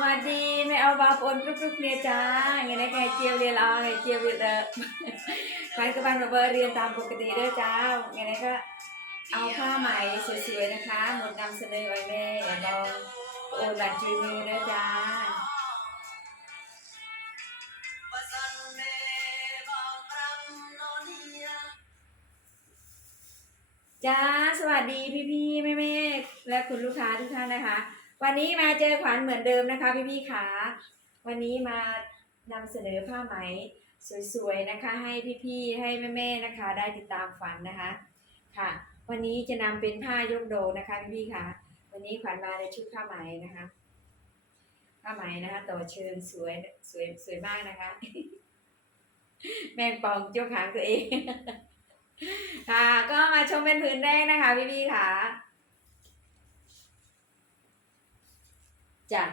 สวัสดีแม่เอาบาปนปลุกๆเนี่ยจ้าไงนะไงเจียวเรียนเอาไงเจียวเรียนเออไปกับบ้านระเบอร์เรียนตามปกติเด้อจ้าไงนะก็เอาผ้าไหมสวยๆนะคะหมดนำเสนอไว้แม่ลองโอนหลังจุยมือเด้อจ้าจ้าสวัสดีพี่พี่ๆแม่แม่ๆและคุณลูกค้าทุกท่านนะคะ วันนี้มาเจอขวัญเหมือนเดิมนะคะพี่พี่ขาวันนี้มานำเสนอผ้าไหมสวยๆนะคะ ให้พี่พี่ๆให้แม่แม่ๆนะคะ ได้ติดตามฝันนะคะค่ะ วันนี้จะนำเป็นผ้ายกโดนะคะพี่พี่ๆค่ะ วันนี้ขวัญมาในชุดผ้าไหมนะคะผ้าไหมนะคะต่อเชิงสวยสวยสวยมากนะคะ แมงปองเจ้าขางตัวเอง ค่ะ ก็มาชมเป็นผืนแรกนะคะพี่พี่ๆค่ะ จ้ะ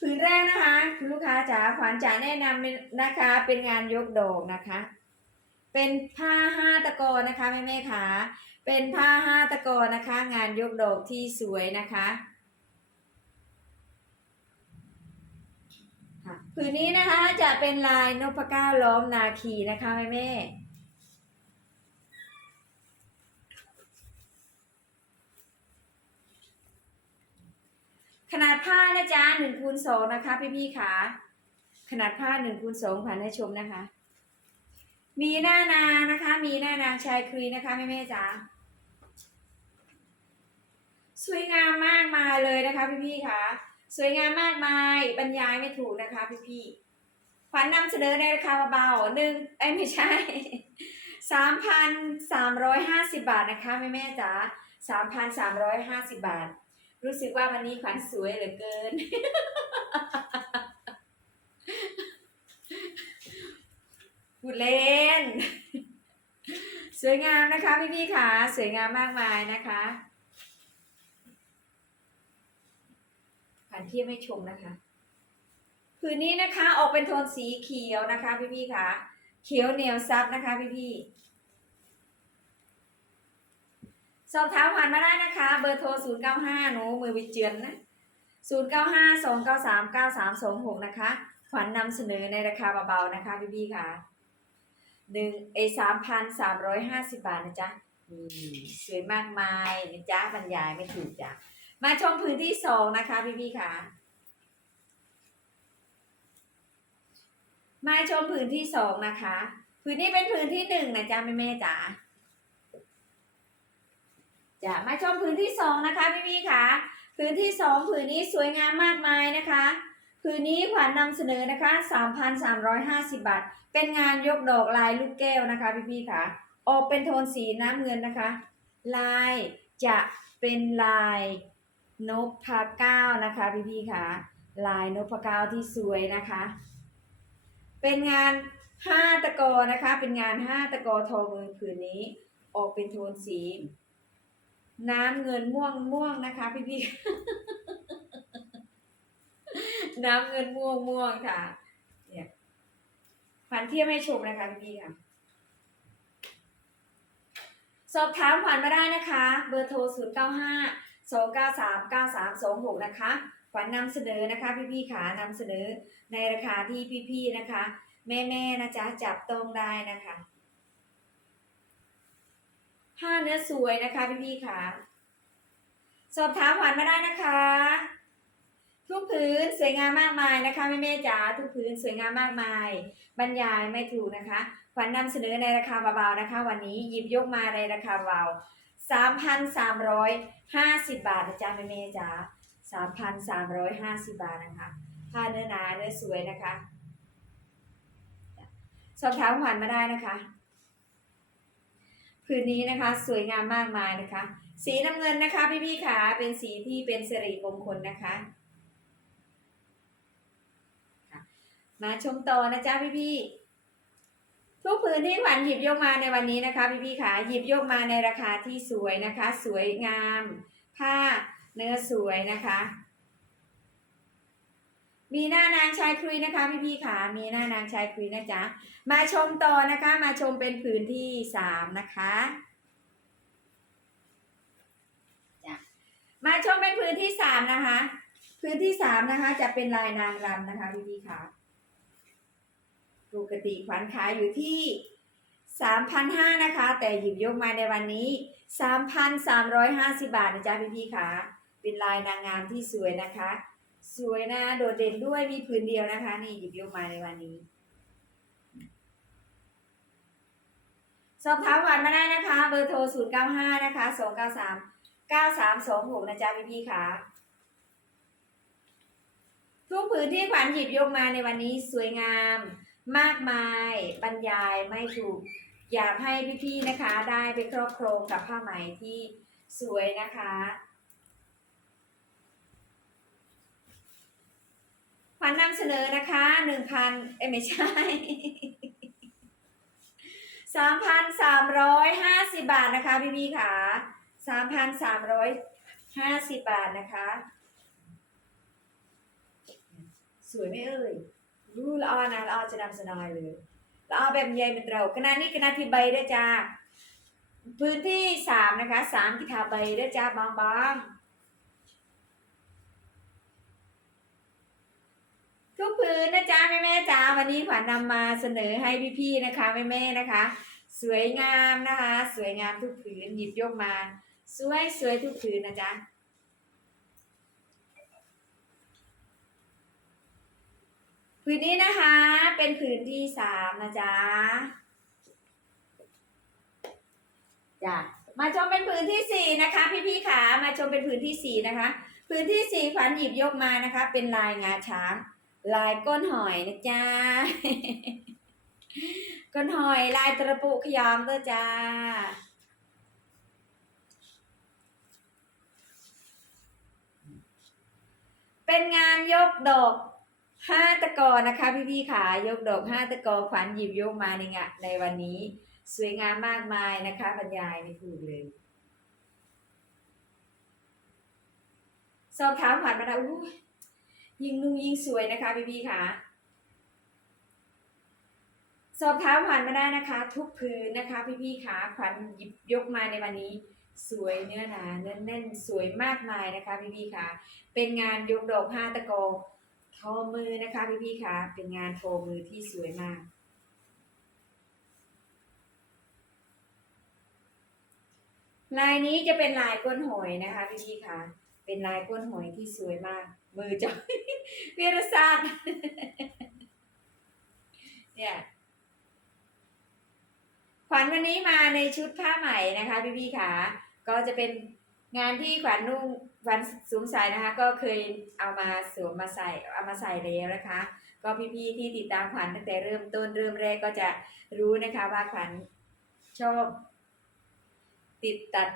ผืนแรกนะคะคุณลูกค้าจ๋าขวัญจ๋าแนะนำนะคะ เป็นงานยกดอกนะคะ เป็นผ้าห้าตะกอนะคะแม่แม่ๆค่ะเป็นผ้าห้าตะกอนะคะ งานยกดอกที่สวยนะคะค่ะผืนนี้นะคะจะเป็นลายนพเก้าล้อมนาคีนะคะแม่แม่ ขนาดผ้านะจ๊ะหนึ่งคูณสองนะคะพี่พี่ขาขนาดผ้าหนึ่งคูณสองผ่านให้ชมนะคะ มีหน้านางนะคะ มีหน้านางชายครีนะคะแม่แม่จ๋าสวยงามมากมายเลยนะคะพี่พี่ๆค่ะสวยงามมากมายบรรยายไม่ถูกนะคะพี่พี่ขวัญนำเสนอในราคาเบาๆหนึ่งเอ้ไม่ใช่สามพันสามร้อยห้าสิบบาทนะคะแม่แม่จ๋าสามพันสามร้อยห้าสิบบาท รู้สึกว่าวันนี้ขวัญสวยเหลือเกิน พูดเล่น สวยงามนะคะพี่พี่ๆค่ะ สวยงามมากมายนะคะขวัญเทียบให้ชมนะคะผืนนี้นะคะออกเป็นโทนสีเขียวนะคะพี่พี่ๆค่ะ เขียวเหนียวซับนะคะพี่พี่ๆ สอบถามผ่านมาได้นะคะ เบอร์โทร 095 หนูมือวิเจือนนะ 095 293 9326 นะคะ ขวัญนำเสนอในราคาเบาๆนะคะพี่พี่ค่ะหนึ่งเอสามพันสามร้อยห้าสิบบาทนะจ๊ะนี่สวยมากมายนะจ๊ะบรรยายไม่ถูกจ้ะ มาชมพื้นที่สองนะคะพี่พี่ค่ะ มาชมพื้นที่สองนะคะ พื้นนี้เป็นพื้นที่หนึ่งนะจ๊ะแม่แม่จ๋า จะมาชมพื้นที่สองนะคะพี่พี่ค่ะพื้นที่สองผืนนี้สวยงามมากมายนะคะผืนนี้ขวัญนำเสนอนะคะ 3,350 บาท เป็นงานยกดอกลายลูกแก้วนะคะพี่พี่ค่ะออกเป็นโทนสีน้ำเงินนะคะ ลายจะเป็นลายนพพาเก้านะคะพี่พี่ค่ะลายนกพเก้าที่สวยนะคะ เป็นงานห้าตะกอนะคะ เป็นงานห้าตะกอทอมือผืนนี้ ออกเป็นโทนสี น้ำเงินม่วงม่วงนะคะ พี่พี่น้ำเงินม่วงม่วงค่ะ เนี่ยขวัญเทียบให้ชมนะคะพี่พี่ค่ะ สอบถามขวัญมาได้นะคะ เบอร์โทร 0 9 5 2 9 3 9 3 2 6 นะคะขวัญนำเสนอนะคะ พี่พี่ขานำเสนอในราคาที่พี่พี่นะคะ แม่แม่ๆนะจ๊ะจับต้องได้นะคะ ผ้าเนื้อสวยนะคะพี่พี่ๆค่ะ สอบถามผ่านมาได้นะคะ ทุกผืนสวยงามมากมายนะคะแม่แม่จ๋าทุกผืนสวยงามมากมาย บรรยายไม่ถูกนะคะขวัญนำเสนอในราคาเบาๆนะคะ วันนี้หยิบยกมาในราคาเบาสามพันสามร้อยห้าสิบบาทนะจ๊ะแม่แม่ๆจ๋าสามพันสามร้อยห้าสิบบาทนะคะ ผ้าเนื้อหนาเนื้อสวยนะคะ สอบถามผ่านมาได้นะคะ ผืนนี้นะคะสวยงามมากมายนะคะ สีน้ำเงินนะคะพี่พี่ขาเป็นสีที่เป็นสิริมงคลนะคะมาชมต่อนะจ๊ะพี่พี่ๆทุกผืนที่ขวัญหยิบยกมาในวันนี้นะคะ พี่พี่ขาหยิบยกมาในราคาที่สวยนะคะ สวยงาม ผ้าเนื้อสวยนะคะ มีหน้านางชายคุยนะคะพี่พี่ๆขามีหน้านางชายคุยนะจ๊ะ มาชมต่อนะคะ มาชมเป็นผืนที่สามนะคะจ้ะมาชมเป็นผืนที่สามนะคะพื้นที่สามนะคะ จะเป็นลายนางรำนะคะพี่พี่ค่ะ ปกติขวัญขายอยู่ที่สามพันห้านะคะ แต่หยิบยกมาในวันนี้สามพันสามร้อยห้าสิบาทนะจ๊ะพี่พี่ค่ะ เป็นลายนางงามที่สวยนะคะ สวยนะ โดดเด่นด้วยมีผืนเดียวนะคะ นี่หยิบยกมาในวันนี้ สอบถามหวานมาได้นะคะ เบอร์โทร 0 9 5 นะคะ 2 9 3 9 3 2 6 นะจ๊ะพี่พี่ๆค่ะทุกผืนที่ขวัญหยิบยกมาในวันนี้สวยงามมากมายบรรยายไม่ถูก อยากให้พี่ๆนะคะ ได้ไปครอบครองกับผ้าไหมที่สวยนะคะ วัญนำเสนอนะคะหนึ่งพันเอ้ไม่ใช่สามพันสามร้อยห้าสิบบาทนะคะพี่พี่ค่ะสามพันสามร้อยห้าสิบบาทนะคะ สวยไหมเอ่ยรู้ละออนะละออจะนำเสนอเลยละออแบบใหญ่เป็นเราขนาดนี้ขนาดที่ใบเด้จ้าพื้นที่สามนะคะสามกิทาใบเด้จ้าบางบางๆ ทุกพื้นนะจ๊ะแม่แม่จ้าวันนี้ขวัญนำมาเสนอให้พี่ๆนะคะแม่แม่นะคะ สวยงามนะคะ สวยงามทุกผืนหยิบยกมา สวยสวยทุกผืนนะจ๊ะผืนนี้นะคะเป็นผืนที่สามนะจ๊ะจ้ะมาชมเป็นผืนที่สี่นะคะ พี่ๆขามาชมเป็นผืนที่สี่นะคะ ผืนที่สี่ขวัญหยิบยกมานะคะ เป็นลายงาช้าง ลายก้นหอยนะจ๊ะ ก้นหอยลายตะปุขยอมด้อจ้าเป็นงานยกดอกห้าตะกอนะคะ พี่พี่ๆขายกดอกห้าตะกอขวัญหยิบยกมาในงะในวันนี้ สวยงามมากมายนะคะ บรรยายไม่ถูกเลย สอบถามขวัญมาแล้ว ยยิงนุ่งยิงสวยนะคะพี่พี่ๆค่ะ สอบถามขวัญมาได้นะคะ ทุกพื้นนะคะ พี่พี่ขาขวัญหยิบยกมาในวันนี้ สวยเนื้อหนาเนื้อแน่นสวยมากมายนะคะ พี่พี่ขาเป็นงานยกดอกห้าตะโกทอมือนะคะ พี่พี่ขาเป็นงานโทมือที่สวยมากลายนี้จะเป็นลายก้นหอยนะคะพี่ๆขา เป็นลายก้นหอยที่สวยมาก มือจอยเวียรศาสตร์เนี่ยขวัญวันนี้มาในชุดผ้าไหม่นะคะพี่พี่ๆขาก็จะเป็นงานที่ขวัญนุ่งขวัญสวมใส่นะคะ ก็เคยเอามาสวมมาใส่เอามาใส่แล้วนะคะ ก็พี่ๆที่ติดตามขวัญตั้งแต่เริ่มต้นเริ่มแรกก็จะรู้นะคะว่าขวัญชอบ ติดตัด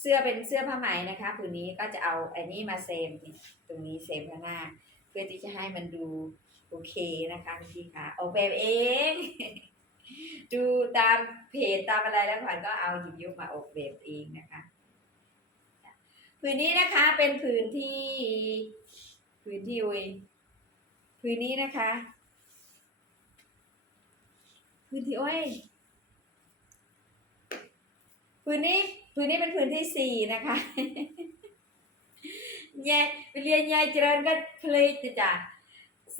เสื้อเป็นเสื้อผ้าไหมนะคะผืนนี้ก็จะเอาอันนี้มาเซมตรงนี้เซมข้างหน้า เพื่อที่จะให้มันดูโอเคนะคะพี่ค่ะออกแบบเอง ดูตามเพจตามอะไรแล้วขวัญก็เอาหยิบยุกมาออกแบบเองนะคะผืนนี้นะคะเป็นผืนที่ผืนที่อุ้ยผืนนี้นะคะผืนที่โอ้ย ผืนนี้ผืนนี้เป็นผืนที่สี่นะคะแย่ไปเรียนยายเจริญก็เพลงจ้ะ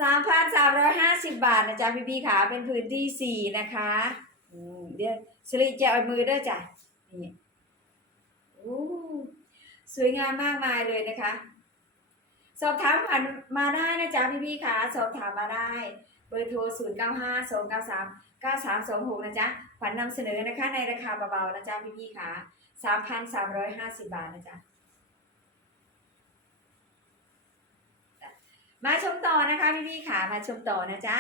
สามพันสามร้อยห้าสิบบาทนะจ๊ะพี่พี่ขาเป็นพื้นที่สี่นะคะอืมเดี๋ยวสลิจะเอามือด้วยจ้ะนี่โอ้สวยงามมากมายเลยนะคะ สอบถามผ่านมาได้นะจ๊ะพี่พี่ขาสอบถามมาได้ เบอร์โทรศูนย์เก้าห้าสองเก้าสาม เก้าสามสองหกนะจ๊ะขวัญนำเสนอนะคะในราคาเบาๆนะจ๊ะพี่พี่ขาสามพันสามร้อยห้าสิบบาทนะจ๊ะมาชมต่อนะคะพี่พี่ขามาชมต่อนะจ๊ะ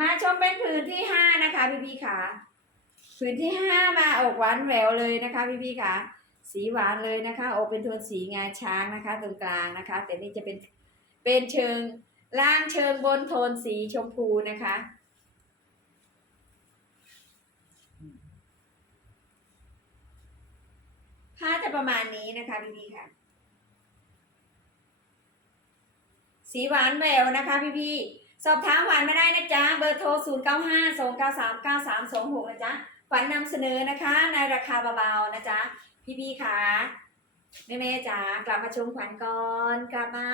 มาชมเป็นผืนที่ห้านะคะพี่พี่ขาผืนที่ห้ามาอกหวานแหววเลยนะคะพี่พี่ขาสีหวานเลยนะคะออกเป็นโทนสีงาช้างนะคะ ตรงกลางนะคะ แต่นี่จะเป็นเป็นเชิง ล่างเชิงบนโทนสีชมพูนะคะ ผ้าจะประมาณนี้นะคะพี่พี่ค่ะ สีหวานแววนะคะพี่พี่สอบถามหวานมาได้นะจ๊ะ เบอร์โทร 0 9 5 2 9 3 9 3 2 6 นะจ๊ะขวัญนำเสนอนะคะ ในราคาเบาๆนะจ๊ะ พี่พี่ค่ะ แม่แม่ๆจ๋ากลับมาชมขวัญก่อน กลับมา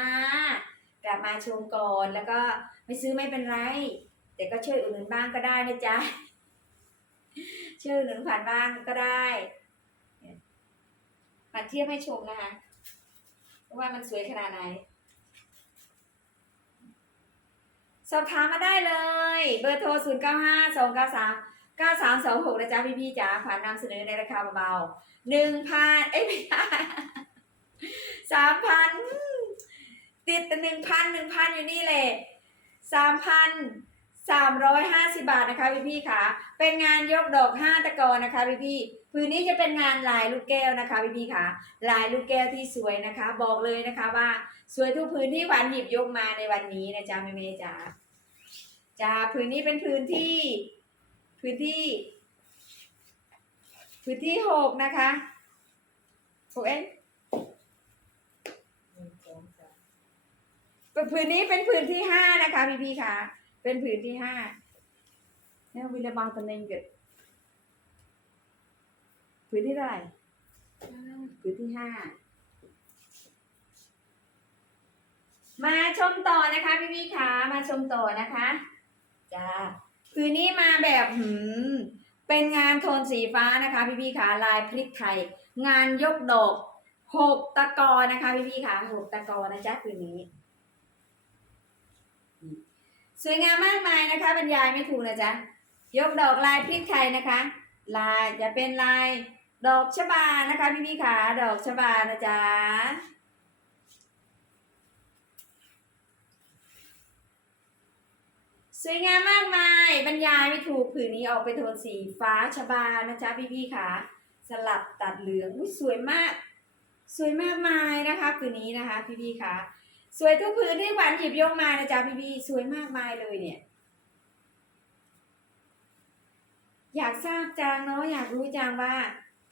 กลับมาชมก่อนแล้วก็ไม่ซื้อไม่เป็นไร แต่ก็ช่วยอุดหนุนบ้างก็ได้นะจ๊ะช่วยอุดหนุนขวัญบ้างก็ได้มาเทียบให้ชมนะคะว่ามันสวยขนาดไหนสอบถามมาได้เลย เบอร์โทร 0 9 5 2 9 3 9 3 2 6นะจ๊ะพี่พี่ๆจ๋าผ่านนำเสนอในราคาเบาๆหนึ่งพันเอ้ยไม่ใช่สามพัน ติดแต่หนึ่งพันหนึ่งพันอยู่นี่แหละสามพันสามร้อยห้าสิบาทนะคะพี่พี่ค่ะเป็นงานยกดอกห้าตะกอนนะคะพี่พี่พื้นนี้จะเป็นงานลายลูกแก้วนะคะพี่พี่ค่ะลายลูกแก้วที่สวยนะคะ บอกเลยนะคะว่าสวยทุกพื้นที่หวานหยิบยกมาในวันนี้นะจ๊ะแม่เมย์จ๋าจ้าพื้นนี้เป็นพื้นที่ พื้นที่ พื้นที่หกนะคะหกเอ งพื้นนี้เป็นพื้นที่ห้านะคะพี่พี่ค่ะ เป็นพื้นที่ห้าเนี่ยวิลบางตะเนงเกิดพื้นที่เท่าไหร่พื้นที่ห้ามาชมต่อนะคะพี่พี่ค่ะมาชมต่อนะคะจ้าคืนนี้มาแบบหืมเป็นงานโทนสีฟ้านะคะพี่พี่ค่ะลายพริกไทย งานยกดอกหกตะกอนะคะพี่พี่ค่ะหกตะกอนะจ๊ะคืนนี้ สวยงามมากมายนะคะบรรยายไม่ถูกนะจ๊ะยกดอกลายพริกไทยนะคะ ลายจะเป็นลายดอกชบานะคะ พี่พี่ๆค่ะดอกชบานะจ๊ะสวยงามมากมาย บรรยายไม่ถูกผืนนี้ออกเป็นโทนสีฟ้าชบานะจ๊ะพี่พี่ๆค่ะสลับตัดเหลืองอุ๊ยสวยมาก สวยมากมายนะคะผืนนี้นะคะ พี่พี่ๆค่ะ สวยทุกผืนที่หวานหยิบยกมานะจ๊ะพี่พี่สวยมากมายเลยเนี่ย อยากทราบจังเนาะอยากรู้จังว่า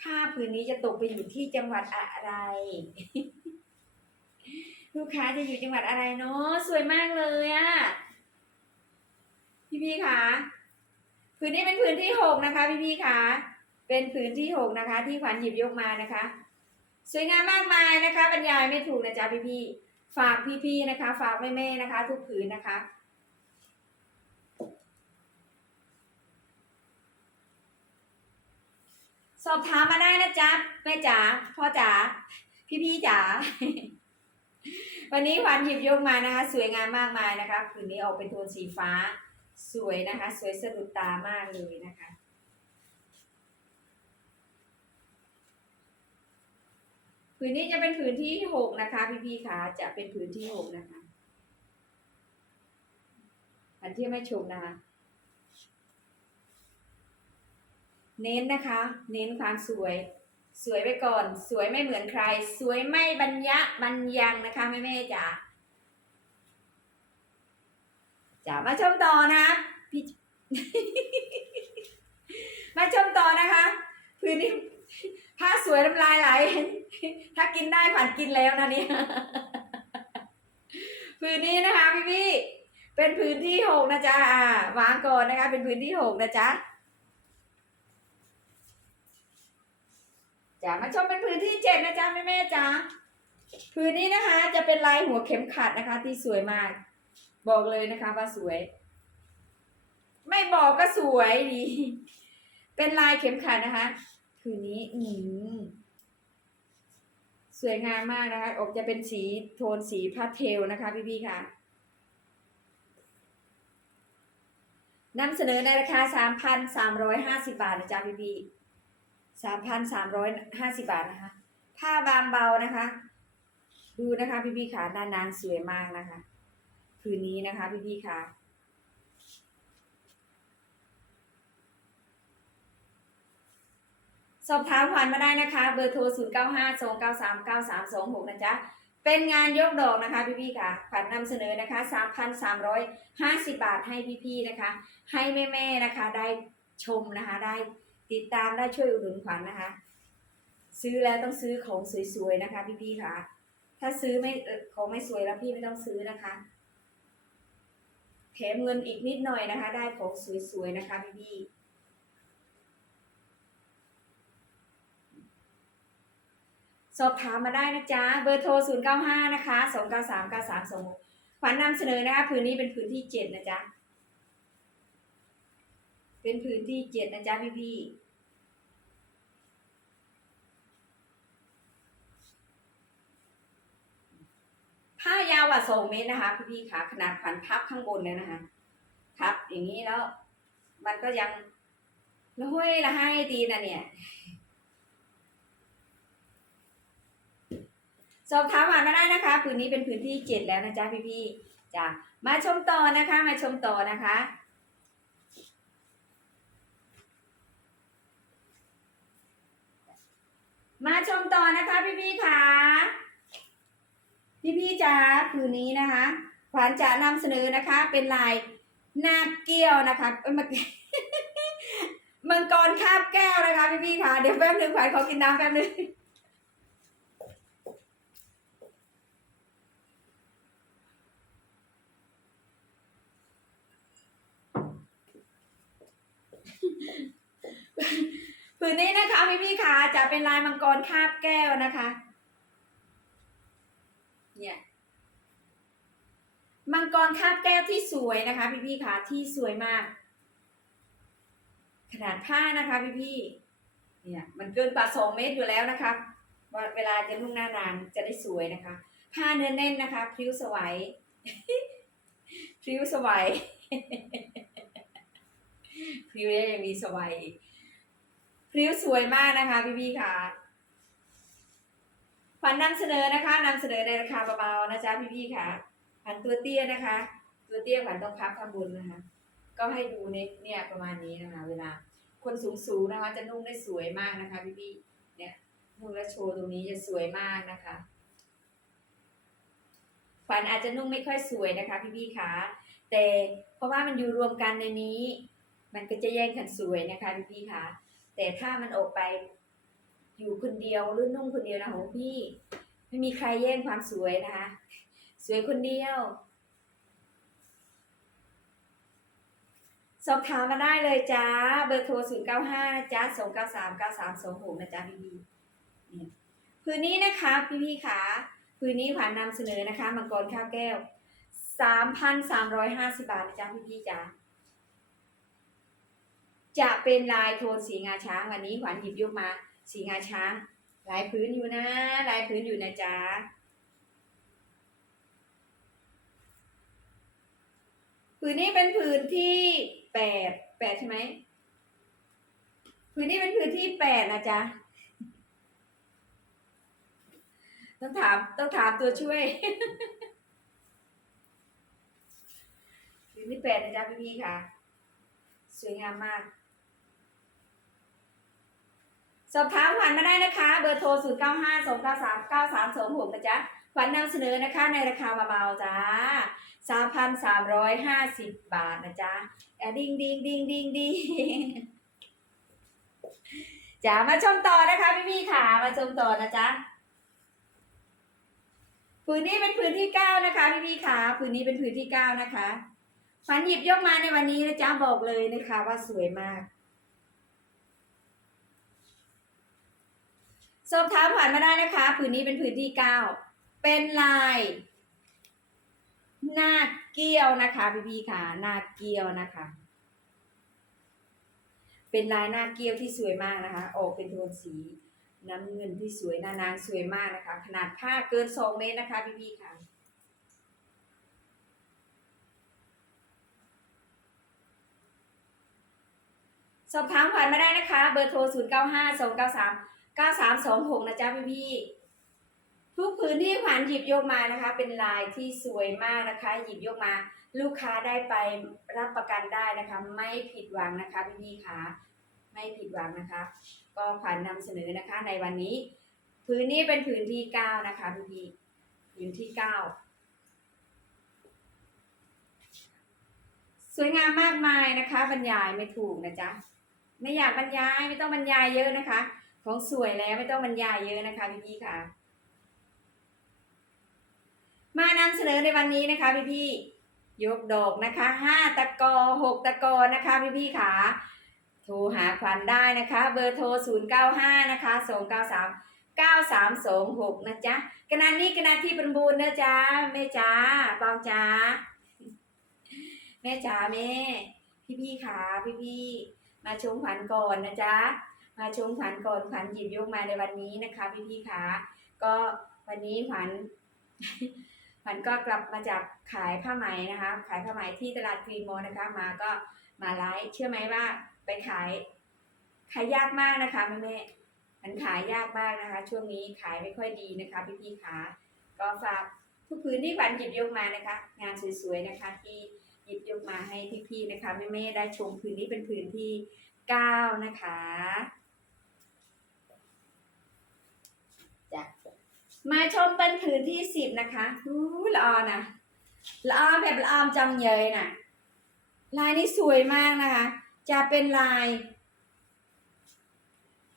ผ้าผืนนี้จะตกไปอยู่ที่จังหวัดอะไร ลูกค้าจะอยู่จังหวัดอะไรเนาะสวยมากเลยอะพี่พี่คะผืนนี้เป็นผืนที่หกนะคะ พี่พี่คะเป็นผืนที่หกนะคะ ที่ขวัญหยิบยกมานะคะ สวยงามมากมายนะคะ บรรยายไม่ถูกนะจ๊ะพี่พี่ ฝากพี่ๆนะคะ ฝากแม่ๆนะคะ ทุกผืนนะคะสอบถามมาได้นะจ๊ะแม่จ๋าพ่อจ๋าพี่พี่ๆจ๋าวันนี้ขวัญหยิบยกมานะคะ สวยงามมากมายนะคะผืนนี้ออกเป็นโทนสีฟ้า สวยนะคะ สวยสะดุดตามากเลยนะคะ ผืนนี้จะเป็นผืนที่หกนะคะ พี่พี่คะจะเป็นผืนที่หกนะคะอันที่ไม่ชมนะคะเน้นนะคะ เน้นความสวย สวยไปก่อน สวยไม่เหมือนใคร สวยไม่บรรยะบรรยังนะคะแม่แม่จ๋าจ๋ามาชมต่อนะพี่มาชมต่อนะคะ พื้นนี้ ผ้าสวยน้ำลายไหล ถ้ากินได้ผ่านกินแล้วนะเนี่ยพื้นนี้นะคะพี่พี่เป็นพื้นที่หกนะจ๊ะอ่าวางก่อนนะคะ เป็นพื้นที่หกนะจ๊ะจ๋ามาชมเป็นพื้นที่เจ็ดนะจ๊ะแม่แม่จ๋าพื้นนี้นะคะ จะเป็นลายหัวเข็มขัดนะคะ ที่สวยมาก บอกเลยนะคะว่าสวย ไม่บอกก็สวยดี เป็นลายเข็มขัดนะคะ คืนนี้อืมสวยงามมากนะคะ ออกจะเป็นสีโทนสีพาสเทลนะคะ พี่ๆค่ะนำเสนอในราคาสามพันสามร้อยห้าสิบาทนะจ๊ะพี่ๆสามพันสามร้อยห้าสิบาทนะคะ ผ้าบางเบานะคะ ดูนะคะพี่ๆค่ะด้านนางสวยมากนะคะ คืนนี้นะคะพี่ๆค่ะ สอบถามผ่านมาได้นะคะ เบอร์โทร 0 9 5 2 9 3 9 3 2 6 นะจ๊ะ เป็นงานยกดอกนะคะพี่ๆค่ะขวัญนำเสนอนะคะ 3,350 บาทให้พี่ๆนะคะ ให้แม่ๆนะคะได้ชมนะคะ ได้ติดตามได้ช่วยอุดหนุนขวัญนะคะ ซื้อแล้วต้องซื้อของสวยๆนะคะพี่ๆค่ะ ถ้าซื้อไม่ของไม่สวยแล้วพี่ไม่ต้องซื้อนะคะแถมเงินอีกนิดหน่อยนะคะ ได้ของสวยๆนะคะพี่ๆ สอบถามมาได้นะจ๊ะ เบอร์โทร 095 นะคะ293 9326ขวัญนำเสนอนะคะผืนนี้เป็นผืนที่ 7 นะจ๊ะ เป็นผืนที่ 7 นะจ๊ะพี่พี่ผ้ายาวกว่า2เมตรนะคะพี่พี่ๆค่ะขนาดขวัญพับข้างบนเลยนะคะพับอย่างนี้แล้ว มันก็ยังละห้วยละให้ดีนะเนี่ย สอบถามมาได้นะคะผืนนี้เป็นผืนที่เจ็ดแล้วนะจ๊ะพี่ๆจ้ะมาชมต่อนะคะ มาชมต่อนะคะมาชมต่อนะคะพี่ๆค่ะพี่ๆจ๋าผืนนี้นะคะขวัญจะนำเสนอนะคะ เป็นลายนาเกี้ยวนะคะเอ้ยมังมังกรคาบแก้วนะคะพี่ๆค่ะเดี๋ยวแป๊บหนึงขวัญขอกินน้ำแป๊บหนึง ผืนนี้นะคะพี่พี่ๆค่ะจะเป็นลายมังกรคาบแก้วนะคะ เนี่ย มังกรคาบแก้วที่สวยนะคะ พี่พี่ๆค่ะที่สวยมาก ขนาดผ้านะคะ พี่พี่เนี่ย มันเกินกว่าสองเมตรอยู่แล้วนะคะว่าเวลาจะนุ่งหน้านางจะได้สวยนะคะ ผ้าเนื้อแน่นนะคะพริ้วสวยพริ้วสวย พริ้วยังมีสวยพริ้วสวยมากนะคะ พี่พี่ๆค่ะขวัญนำเสนอนะคะนำเสนอในราคาเบาๆนะจ๊ะพี่พี่ๆค่ะขวัญตัวเตี้ยนะคะ ตัวเตี้ยขวัญต้องพับข้างบนนะคะ ก็ให้ดูในเนี่ยประมาณนี้นะคะ เวลาคนสูงๆนะคะ จะนุ่งได้สวยมากนะคะพี่พี่ๆเนี่ยนุ่งแล้วโชว์ตรงนี้จะสวยมากนะคะขวัญอาจจะนุ่งไม่ค่อยสวยนะคะพี่พี่ๆค่ะแต่เพราะว่ามันอยู่รวมกันในนี้ มันก็จะแย่งกันสวยนะคะพี่ค่ะแต่ถ้ามันออกไป อยู่คนเดียวหรือนุ่งคนเดียวนะของพี่ ไม่มีใครแย่งความสวยนะคะ สวยคนเดียวสอบถามมาได้เลยจ้า เบอร์โทร 0 9 5นะจ้า2 9 3 9 3 2 6นะจ้าพี่พี่พื้นนี้นะคะพี่พี่ขาพื้นนี้ผ่านนำเสนอนะคะมังกรข้าวแก้ว 3,350 บาทนะจ้าพี่พี่จ้า จะเป็นลายโทนสีงาช้างวันนี้ขวัญหยิบยกมาสีงาช้าง ลายพื้นอยู่นะ ลายพื้นอยู่นะจ๊ะผืนนี้เป็นผืนที่แปดแปดใช่ไหมผืนนี้เป็นผืนที่แปดนะจ๊ะต้องถามต้องถามตัวช่วยผืนที่แปดนะจ๊ะพี่พี่ค่ะ สวยงามมาก สอบถามขวัญมาได้นะคะ เบอร์โทร 0 9 5 2 9 3 9 3 2 6นะจ๊ะขวัญนำเสนอนะคะในราคาเบาๆจ้า3,350 บาทนะจ๊ะอะดิ้งดิ้งดิ้งดิ้งดิ้งจ๋ามาชมต่อนะคะพี่พี่ๆค่ะมาชมต่อนะจ๊ะผืนนี้เป็นผืนที่เก้านะคะพี่พี่ๆค่ะผืนนี้เป็นผืนที่เก้านะคะ ขวัญหยิบยกมาในวันนี้นะจ๊ะบอกเลยนะคะว่าสวยมาก สอบถามผ่านมาได้นะคะผืนนี้เป็นผืนที่เก้าเป็นลายหน้าเกี้ยวนะคะพี่พี่ๆค่ะหน้าเกี้ยวนะคะ เป็นลายหน้าเกี้ยวที่สวยมากนะคะ ออกเป็นโทนสีน้ำเงินที่สวยหน้านางสวยมากนะคะ ขนาดผ้าเกินสองเมตรนะคะพี่พี่ๆค่ะ สอบถามผ่านมาได้นะคะ เบอร์โทร 0 9 5 2 9 3 9 3 2 6 นะจ๊ะพี่พี่ทุกพื้นที่ขวัญหยิบยกมานะคะ เป็นลายที่สวยมากนะคะ หยิบยกมา ลูกค้าได้ไปรับประกันได้นะคะ ไม่ผิดหวังนะคะพี่พี่คะไม่ผิดหวังนะคะ ก็ขวัญนำเสนอนะคะ ในวันนี้พื้นนี้เป็นพื้นที่เก้านะคะพี่พี่ๆพื้นที่เก้าสวยงามมากมายนะคะ บรรยายไม่ถูกนะจ๊ะ ไม่อยากบรรยายไม่ต้องบรรยายเยอะนะคะ ของสวยแล้วไม่ต้องบรรยายเยอะนะคะพี่พี่ค่ะ มานำเสนอในวันนี้นะคะพี่พี่ยกดอกนะคะห้าตะกอหกตะกอนะคะพี่พี่ค่ะโทรหาขวัญได้นะคะ เบอร์โทร 0 9 5 นะคะ 2 9 3เก้าสามสองหกนะจ๊ะขณะนี้ขณะที่ประมูลนะจ๊ะแม่จ๋าบองจ๋าแม่จ๋าแม่ พี่พี่ขาพี่พี่ มาชมขวัญก่อนนะจ๊ะ มาชมขวัญก่อนขวัญหยิบยกมาในวันนี้นะคะ พี่พี่ๆขาก็วันนี้ขวัญขวัญก็กลับมาจากขายผ้าไหมนะคะ ขายผ้าไหมที่ตลาดกรีนมนะคะ มาก็มาไลฟ์เชื่อไหมว่าไปขาย ขายยากมากนะคะแม่แม่ๆมันขายยากมากนะคะ ช่วงนี้ขายไม่ค่อยดีนะคะ พี่พี่ๆขาก็ฝากทุกพื้นที่ขวัญหยิบยกมานะคะ งานสวยๆนะคะที่ หยิบยกมาให้พี่ๆนะคะแม่ๆได้ชมพื้นนี้เป็นพื้นที่เก้านะคะจ้ะมาชมเป็นพื้นที่สิบนะคะอู้ละออนะละออแบบละออมจำเยยน่ะลายนี้สวยมากนะคะ จะเป็นลาย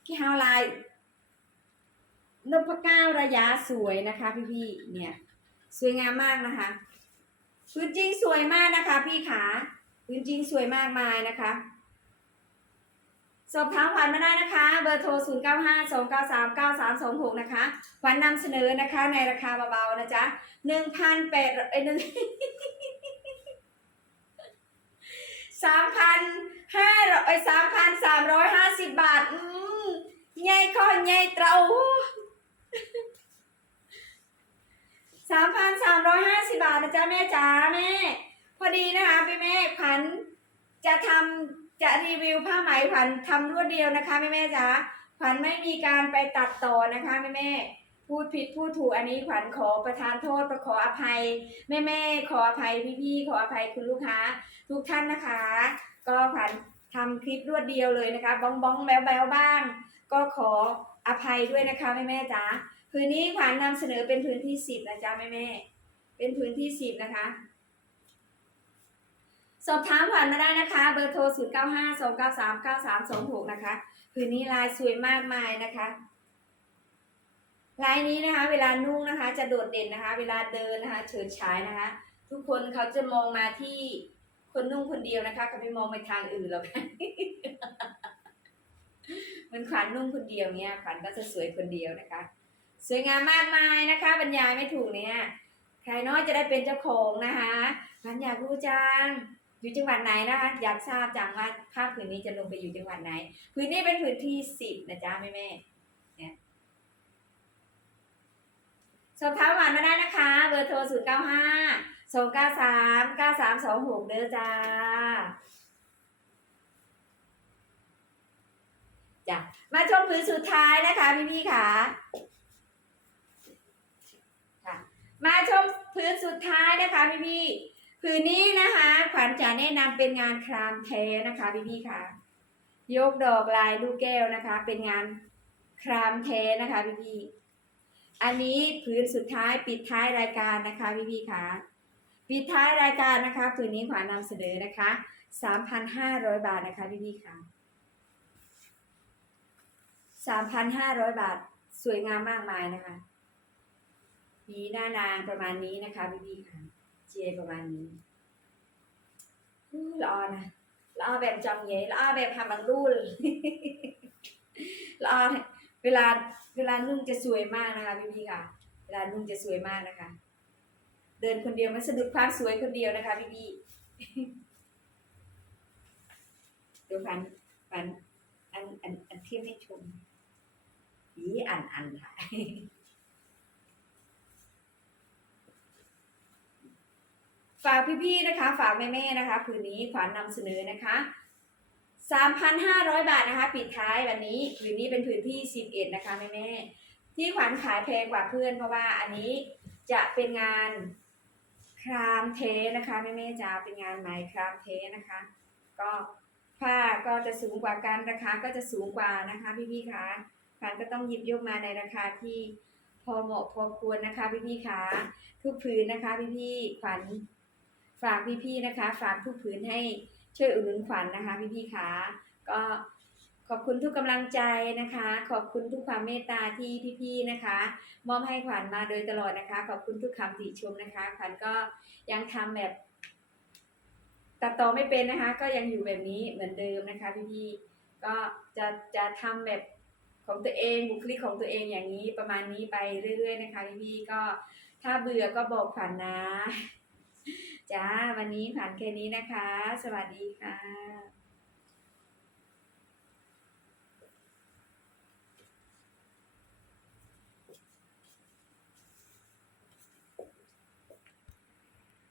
ที่ฮาวลน์นพเก้าระยะสวยนะคะพี่ๆเนี่ย สวยงามมากนะคะ พื้นจริงสวยมากนะคะ พี่ขาพื้นจริงสวยมากมายนะคะ สอบถามขวัญมาได้นะคะ เบอร์โทร 0 9 5 2 9 3 9 3 2 6 นะคะขวัญนำเสนอนะคะในราคาเบาๆนะจ๊ะ1,800เอ้ยหนึ่งสามพันห้าร้อยสามพันสามร้อยห้าสิบบาท อืมใหญ่ข้อใหญ่เตา สามพันสามร้อยห้าสิบาทนะจ๊ะแม่จ๋าแม่ พอดีนะคะพี่แม่ขวัญจะทำจะรีวิวผ้าไหมขวัญทำรวดเดียวนะคะแม่แม่จ๋าขวัญไม่มีการไปตัดต่อนะคะแม่แม่พูดผิดพูดถูกอันนี้ขวัญขอประทานโทษประขออภัย แม่แม่ขออภัยพี่ๆขออภัยคุณลูกค้า ทุกท่านนะคะ ก็ขวัญทำคลิปรวดเดียวเลยนะคะ บ้องบ้องแบวแบวบ้าง ก็ขออภัยด้วยนะคะแม่แม่จ๋า พื้นนี้ขวัญนำเสนอเป็นพื้นที่สิบนะจ๊ะแม่แม่เป็นพื้นที่สิบนะคะ สอบถามขวัญมาได้นะคะ เบอร์โทร 0 9 5 2 9 3 9 3 2 6 นะคะพื้นนี้ลายสวยมากมายนะคะลายนี้นะคะ เวลานุ่งนะคะ จะโดดเด่นนะคะ เวลาเดินนะคะ เฉิดฉายนะคะ ทุกคนเขาจะมองมาที่คนนุ่งคนเดียวนะคะเขาไม่มองไปทางอื่นหรอกมันขวัญนุ่งคนเดียวเนี่ยขวัญก็จะสวยคนเดียวนะคะ สวยงามมากมายนะคะ บรรยายไม่ถูกเนี่ยใครน้อยจะได้เป็นเจ้าของนะคะขวัญอยากรู้จังอยู่จังหวัดไหนนะคะ อยากทราบจังว่าภาพผืนนี้จะลงไปอยู่จังหวัดไหนผืนนี้เป็นผืนที่สิบนะจ๊ะแม่แม่เนี่ยสอบถามหวานมาได้นะคะ เบอร์โทรศูนย์เก้าห้าสองเก้าสามเก้าสามสองหกเด้อจ้าจ้ะมาชมผืนสุดท้ายนะคะพี่พี่ค่ะ มาชมผืนสุดท้ายนะคะพี่พี่ๆผืนนี้นะคะขวัญจะแนะนำเป็นงานครามแท้นะคะพี่พี่ค่ะ ยกดอกลายลูกแก้วนะคะ เป็นงานครามแท้นะคะพี่พี่อันนี้ผืนสุดท้ายปิดท้ายรายการนะคะพี่พี่ค่ะปิดท้ายรายการนะคะคืนนี้ขวานนำเสนอนะคะ 3,500 บาทนะคะพี่พี่ค่ะ 3,500 บาทสวยงามมากมายนะคะ มีหน้านางประมาณนี้นะคะพี่พี่ๆค่ะเจประมาณนี้ละออนะละออแบบจอมเย่ละออแบบทำบางรุ่นละออเวลาเวลานุ่งจะสวยมากนะคะพี่พี่ๆค่ะ เวลานุ่งจะสวยมากนะคะ เดินคนเดียวมันสะดุดความสวยคนเดียวนะคะพี่พี่เดี๋ยวฟันฟันอันอันอันเทียบให้ชมอีอันอันค่ะ ฝากพี่ๆนะคะ ฝากแม่ๆนะคะผืนนี้ขวัญนนำเสนอนะคะ 3,500 บาทนะคะ ปิดท้ายวันนี้ผืนนี้เป็นผืนที่ 11 นะคะแม่ๆที่ขวัญขายแพงกว่าเพื่อน เพราะว่าอันนี้จะเป็นงานครามเทนะคะแม่แม่ๆจ๋าเป็นงานไหมครามเทนะคะ ก็ผ้าก็จะสูงกว่ากันราคาก็จะสูงกว่านะคะพี่ๆคะขวัญก็ต้องหยิบยกมาในราคาที่พอเหมาะพอควรนะคะพี่ๆคะทุกผืนนะคะพี่ๆขวัญ ฝากพี่ๆนะคะ ฝากทุกพื้นให้ช่วยอุดหนุนขวัญนนะคะพี่ๆคะก็ขอบคุณทุกกำลังใจนะคะ ขอบคุณทุกความเมตตาที่พี่ๆนะคะ มอบให้ขวัญมาโดยตลอดนะคะ ขอบคุณทุกคำติชมนะคะ ขวัญก็ยังทำแบบตัดต่อไม่เป็นนะคะ ก็ยังอยู่แบบนี้เหมือนเดิมนะคะ พี่ๆก็จะจะทำแบบของตัวเองบุคลิกของตัวเองอย่างนี้ประมาณนี้ไปเรื่อย ๆ นะคะ พี่ๆก็ถ้าเบื่อก็บอกขวัญนนะ จ้า วันนี้ผ่านแค่นี้นะคะ สวัสดีค่ะ